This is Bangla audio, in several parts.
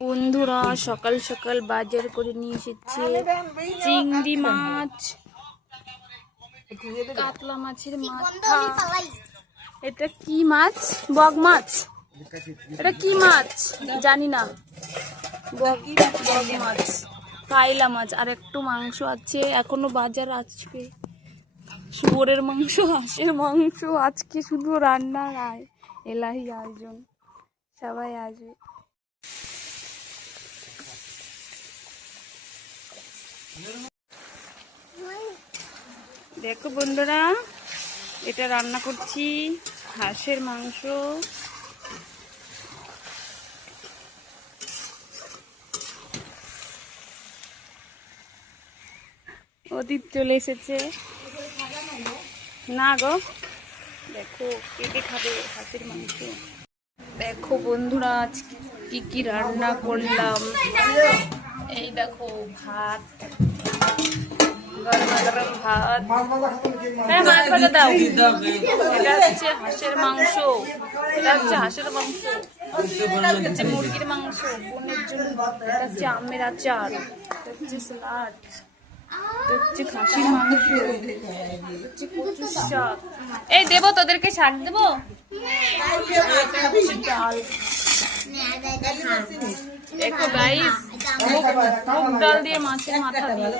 বন্ধুরা সকাল সকাল বাজার করে নিয়ে এসেছে চিংড়ি মাছ, কাতলা মাছের মাথা। এটা কি মাছ? বগ মাছ। এটা কি মাছ জানি না। বগ মাছ, কাইলা মাছ। আর একটু মাংস আছে, এখনো বাজার আসবে। শুয়োরের মাংস, হাঁসের মাংস। আজকে শুধু রান্নার এলাহি আয়োজন, সবাই আসবে। দেখো বন্ধুরা, এটা রান্না করছি হাঁসের মাংস। অদিত চলে এসেছে। না গো, দেখো কে কে খাবে হাঁসের মাংস। দেখো বন্ধুরা আজকে কি কি রান্না করলাম। এই দেখো ভাত, গরমা গরম ভাত। হ্যাঁ, মাছ ভাজা দাও। এটা হচ্ছে হাঁসের মাংস, এটা হচ্ছে হাঁসের মাংস, এটা হচ্ছে মুরগির মাংস বোনের জন্য, এটা হচ্ছে আমের আচার, এটা হচ্ছে স্যালাড, এটা হচ্ছে খাসির মাংস, এটা হচ্ছে কচুর শাক। এই দেবো তোদেরকে, শাক দেবো। ডাল। দেখো গাইস, মুগ ডাল দিয়ে মাছের মাথা দিয়ে।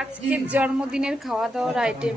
আজকের জন্মদিনের খাওয়া দাওয়ার আইটেম।